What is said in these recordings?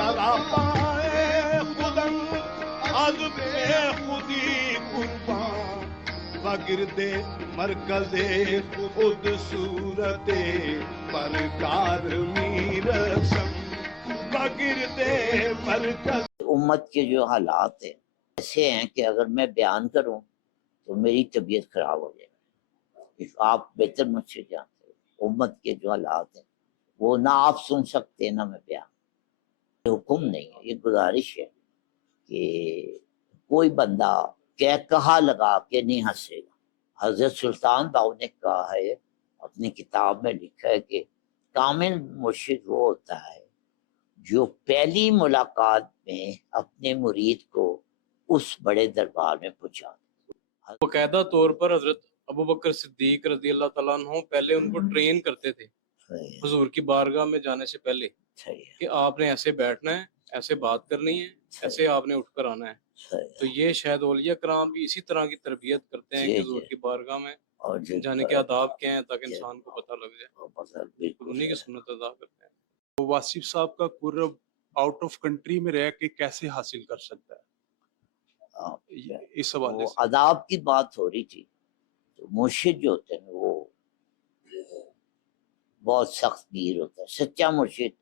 سراپائے خودن از بے خودی قربان وگرد مرکز خود صورت پرکار میرسم وگرد مرکز. امت کے جو حالات ہیں ایسے ہیں کہ اگر میں بیان کروں تو میری طبیعت خراب ہو جائے گی. آپ بہتر مجھ سے جانتے ہیں امت کے جو حالات ہیں وہ نہ آپ سن سکتے نہ میں بیان. یہ حکم نہیں ہے، یہ گزارش ہے کہ کوئی بندہ کہا لگا کے نہیں ہنسے گا. حضرت سلطان باؤ نے کہا ہے، اپنی کتاب میں لکھا ہے کہ کامل مرشد وہ ہوتا ہے جو پہلی ملاقات میں اپنے مرید کو اس بڑے دربار میں پہنچا دے. باقاعدہ طور پر حضرت ابو بکر صدیق رضی اللہ تعالیٰ عنہ پہلے ان کو ٹرین کرتے تھے حضور کی بارگاہ میں جانے سے پہلے کہ آپ نے ایسے بیٹھنا ہے، ایسے بات کرنی ہے، ایسے آپ نے اٹھ کر آنا ہے. تو یہ شاید اولیاء کرام بھی اسی طرح کی تربیت کرتے ہیں کہ حضور کی بارگاہ میں جانے کے آداب کیا ہیں تاکہ انسان کو پتہ لگ جائے. انہی کی سنت ادا کرتے ہیں. واصف صاحب کا قرب آؤٹ آف کنٹری میں رہ کے کیسے حاصل کر سکتا ہے؟ اس حوالے سے آداب کی بات ہو رہی تھی. تو مرشد جو ہوتے ہیں وہ بہت سخت گیر ہوتا ہے. سچا مرشد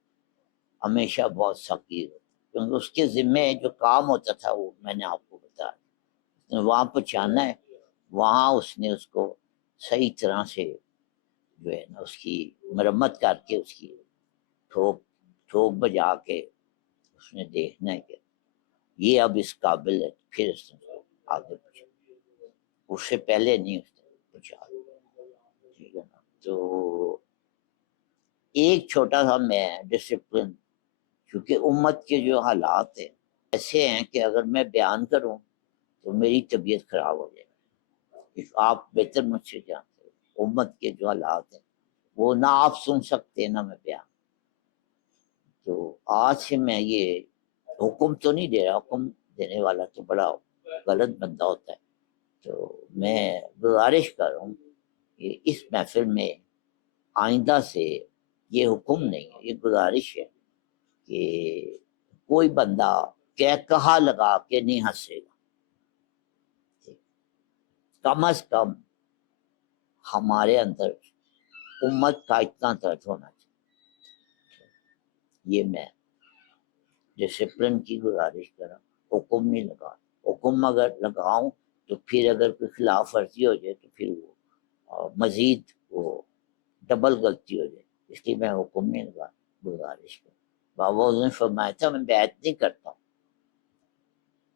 ہمیشہ بہت سخت گیر ہوتا ہے کیونکہ اس کے ذمے جو کام ہوتا تھا وہ میں نے آپ کو بتایا. وہاں پہنچانا ہے، وہاں اس نے اس کو صحیح طرح سے جو ہے نا اس کی مرمت کر کے اس کی ٹھوک بجا کے اس نے دیکھنا ہے کہ یہ اب اس قابل ہے، پھر اس نے آگے پہنچا. اس سے پہلے نہیں اس نے پہنچا. ٹھیک ہے نا. تو ایک چھوٹا سا میں ڈسپلن، کیونکہ امت کے جو حالات ہیں ایسے ہیں کہ اگر میں بیان کروں تو میری طبیعت خراب ہو جائے گی. آپ بہتر مجھ سے جانتے ہیں امت کے جو حالات ہیں وہ نہ آپ سن سکتے نہ میں بیان. تو آج سے میں یہ حکم تو نہیں دے رہا، حکم دینے والا تو بڑا غلط بندہ ہوتا ہے. تو میں گزارش کر رہا ہوں کہ اس محفل میں آئندہ سے یہ حکم نہیں ہے، یہ گزارش ہے کہ کوئی بندہ کہا لگا کے نہیں ہنسے گا. کم از کم ہمارے اندر امت کا اتنا درد ہونا چاہیے. یہ میں ڈسپلن کی گزارش کرا. حکم نہیں لگا. حکم اگر لگاؤں تو پھر اگر کوئی خلاف ورزی ہو جائے تو پھر وہ مزید وہ ڈبل غلطی ہو جائے. اس لیے میں حکم نہیں لگا، گزارش کرا. بابا نے فرمایا تھا میں بیعت نہیں کرتا.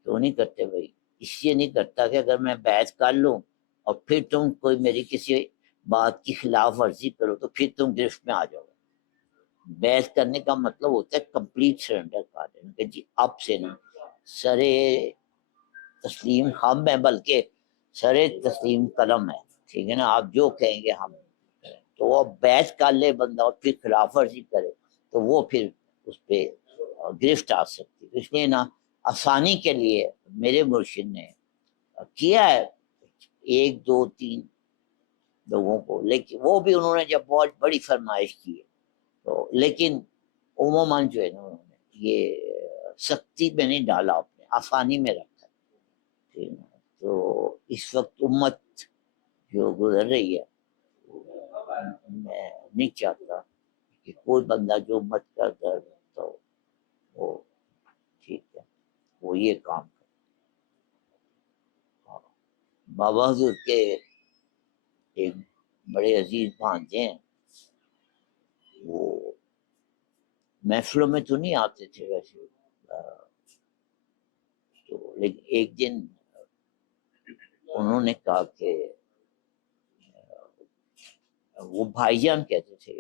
کیوں نہیں کرتے بھائی؟ اس لیے نہیں کرتا کہ اگر میں بیعت کر لوں اور پھر تم کوئی میری کسی بات کی خلاف ورزی کرو تو پھر تم گرفت میں آ جاؤ. بیعت کرنے کا مطلب ہوتا ہے کمپلیٹ سرنڈر کر دینا کہ جی اب سے نا سرے تسلیم ہم ہیں، بلکہ سرے تسلیم قلم ہے. ٹھیک ہے نا. آپ جو کہیں گے ہم. تو وہ بیعت کر لے بندہ اور پھر خلاف ورزی کرے تو وہ پھر اس پہ گرفت آ سکتی. اس لیے نا آسانی کے لیے میرے مرشد نے کیا ہے 1 2 3 لوگوں کو، لیکن وہ بھی انہوں نے جب بہت بڑی فرمائش کی ہے تو لیکن عموماً جو ہے نا انہوں نے یہ سختی میں نہیں ڈالا، اپنے آسانی میں رکھا. ٹھیک ہے. تو اس وقت امت جو گزر رہی ہے میں نہیں چاہتا کہ کوئی بندہ جو امت کا درد ہوتا ہو وہ ٹھیک ہے وہ یہ کام کرے. بابا حضور کے ایک بڑے عزیز بھانجے ہیں، وہ محفلوں میں تو نہیں آتے تھے ویسے، تو لیکن ایک دن انہوں نے کہا کہ وہ بھائی جان کہتے تھے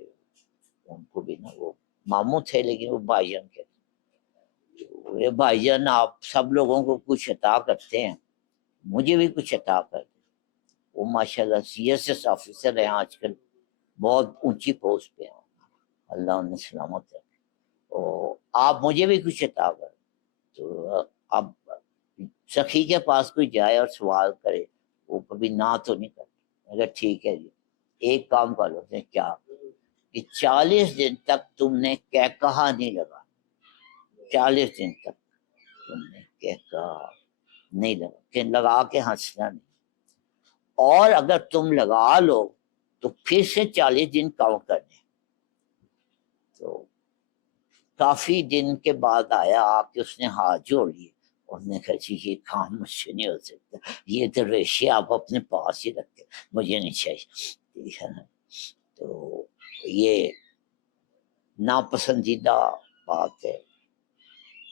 ان کو بھی نا، وہ ماموں تھے لیکن وہ بھائی جان کہتے تھے. یہ بھائی جان آپ سب لوگوں کو کچھ عطا کرتے ہیں، مجھے بھی کچھ عطا کر دیں. وہ ماشاءاللہ CSS آفیسر ہیں آج کل، بہت اونچی پوسٹ پہ ہیں، اللہ انہیں سلامت رکھے. تو آپ مجھے بھی کچھ عطا کر. تو اب سخی کے پاس کوئی جائے اور سوال کرے وہ کبھی نہ تو نہیں کرتا. اگر ٹھیک ہے جی ایک کام کر لو. کیا کہ 40 دن تک تم نے کہا نہیں لگا. 40 دن تک تم نے کہا نہیں لگا، کہ لگا کے ہنسنا نہیں، اور اگر تم لگا لو تو پھر سے 40 دن کاؤنٹ کرنے۔ تو کافی دن کے بعد آیا آ کے اس نے ہاتھ جوڑ لیے، انہوں نے کہا جی یہ کام مجھ سے نہیں ہو سکتا، یہ درویشی آپ اپنے پاس ہی رکھتے، مجھے نہیں چاہیے، ٹھیک ہے نا۔ تو یہ ناپسندیدہ بات ہے۔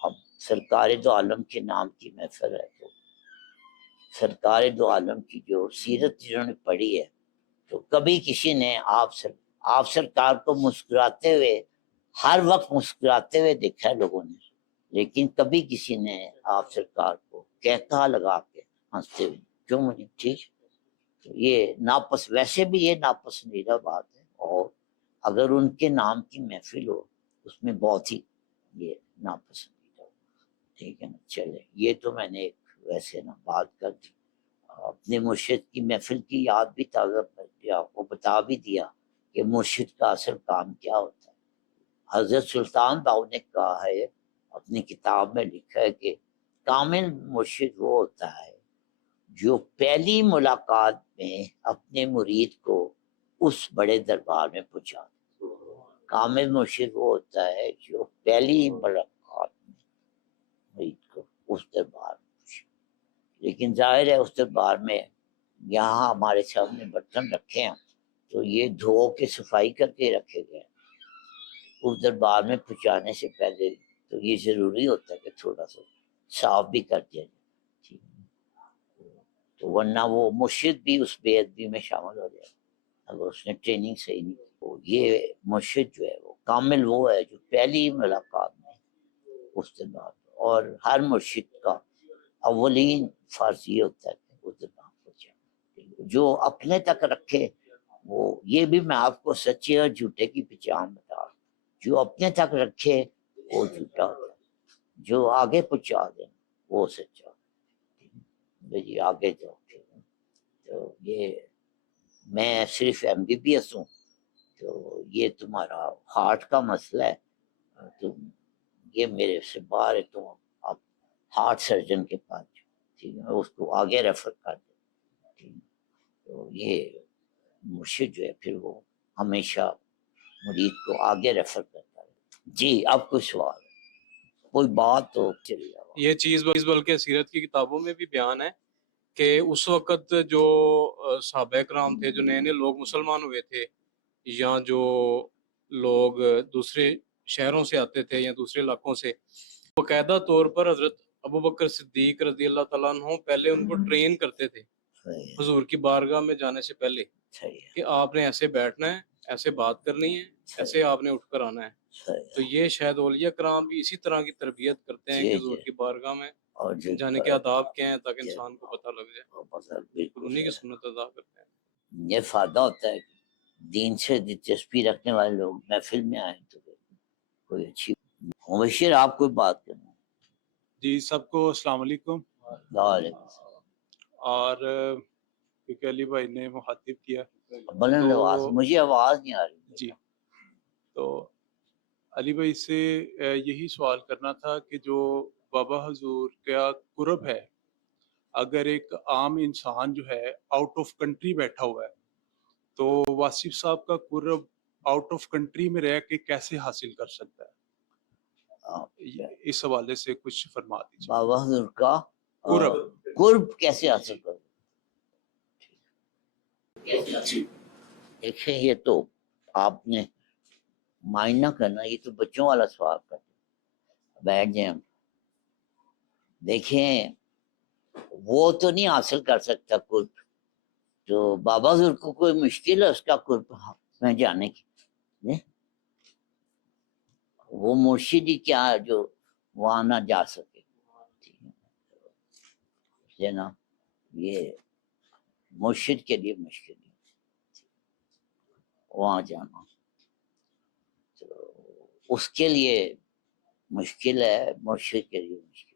اب سرکار دو عالم کے نام کی محفل ہے، تو سرکار دو عالم کی جو سیرت جنہوں نے پڑھی ہے، تو کبھی کسی نے آپ سرکار کو مسکراتے ہوئے، ہر وقت مسکراتے ہوئے دیکھا ہے لوگوں نے، لیکن کبھی کسی نے آپ سرکار کو کہتا لگا کے ہنستے ہوئے، کیوں مجھے ٹھیک ہے۔ تو یہ ویسے بھی یہ ناپسندیدہ بات ہے، اور اگر ان کے نام کی محفل ہو اس میں بہت ہی یہ ناپسندیدہ ہو، ٹھیک ہے نا۔ چلے، یہ تو میں نے ایک ویسے نا بات کر دی، اپنے مرشد کی محفل کی یاد بھی تازہ کر دیا، آپ کو بتا بھی دیا کہ مرشد کا اصل کام کیا ہوتا ہے۔ حضرت سلطان باؤ نے کہا ہے، اپنی کتاب میں لکھا ہے کہ کامل مرشد وہ ہوتا ہے جو پہلی ملاقات میں اپنے مرید کو اس بڑے دربار میں پہنچا دے۔ کامل مرشد وہ ہوتا ہے جو پہلی ملاقات میں مرید کو اس دربار میں پہنچا۔ لیکن ظاہر ہے اس دربار میں یہاں ہمارے سامنے برتن رکھے ہیں تو یہ دھو کے صفائی کر کے رکھے گئے، اس دربار میں پہنچانے سے پہلے تو یہ ضروری ہوتا ہے کہ تھوڑا سا صاف بھی کر دیا جائے، تو ورنہ وہ مرشد بھی اس بے ادبی میں شامل ہو جائے اگر اس نے ٹریننگ صحیح نہیں کی۔ تو یہ مرشد جو ہے وہ کامل وہ ہے جو پہلی ملاقات میں اس دربار، اور ہر مرشد کا اولین فرض یہ ہوتا ہے کہ اس دربار پہنچے، جو اپنے تک رکھے وہ، یہ بھی میں آپ کو سچے اور جھوٹے کی پہچان بتا رہا ہوں، جو اپنے تک رکھے وہ جھوٹا ہوتا ہے، جو آگے پہنچا دے وہ سچا ہوتا ہے۔ جی آگے جاؤ، تو یہ میں صرف MBBS ہوں، تو یہ تمہارا ہارٹ کا مسئلہ ہے، تو یہ میرے سے باہر ہے، تو آپ ہارٹ سرجن کے پاس جاؤ، ٹھیک ہے، اس کو آگے ریفر کر دیں، ٹھیک ہے۔ تو یہ مرشد جو ہے پھر وہ ہمیشہ مرید کو آگے ریفر کرتا ہے۔ جی اب کوئی سوال ہے، کوئی بات تو چلی جاؤ۔ یہ چیز بلکہ سیرت کی کتابوں میں بھی بیان ہے کہ اس وقت جو صحابہ کرام تھے، جو نئے نئے لوگ مسلمان ہوئے تھے، یا جو لوگ دوسرے شہروں سے آتے تھے یا دوسرے علاقوں سے، باقاعدہ طور پر حضرت ابوبکر صدیق رضی اللہ تعالیٰ عنہ پہلے ان کو ٹرین کرتے تھے حضور کی بارگاہ میں جانے سے پہلے، کہ آپ نے ایسے بیٹھنا ہے، ایسے بات کرنی ہے، ایسے آپ نے اٹھ کر آنا ہے۔ تو یہ شاید اولیاء کرام بھی اسی طرح کی تربیت کرتے ہیں کہ حضور کی بارگاہ میں جانے کے آداب کیا ہیں تاکہ انسان کو پتہ لگ جائے، انہی کی سنت ادا کرتے ہیں۔ یہ فائدہ ہوتا ہے کہ دین سے دلچسپی رکھنے والے لوگ محفل میں آئیں تو کوئی اچھی۔ مبشر آپ کوئی بات کرنا؟ جی سب کو السلام علیکم۔ اور کیونکہ علی بھائی نے مخاطب کیا، بلند آواز، مجھے آواز نہیں آ رہی۔ جی تو علی بھائی سے یہی سوال کرنا تھا کہ جو بابا حضور کا قرب ہے، اگر ایک عام انسان جو ہے آؤٹ آف کنٹری بیٹھا ہوا ہے تو واصف صاحب کا قرب آؤٹ آف کنٹری میں رہ کے کیسے حاصل کر سکتا ہے؟ اس حوالے سے کچھ فرما دیجیے۔ بابا حضور کا قرب کیسے حاصل کرو؟ دیکھیں یہ تو آپ نے معائنہ کرنا، یہ تو بچوں والا سوال کرتے، بیٹھ جائیں۔ دیکھیں وہ تو نہیں حاصل کر سکتا قرب، تو بابا حضور کو کوئی مشکل ہے اس کا قرب میں جانے کی؟ وہ مرشد ہی کیا ہے جو وہاں نہ جا سکے، نا، یہ مرشد کے لیے مشکل ہے وہاں جانا، تو اس کے لیے مشکل ہے، مرشد کے لیے مشکل۔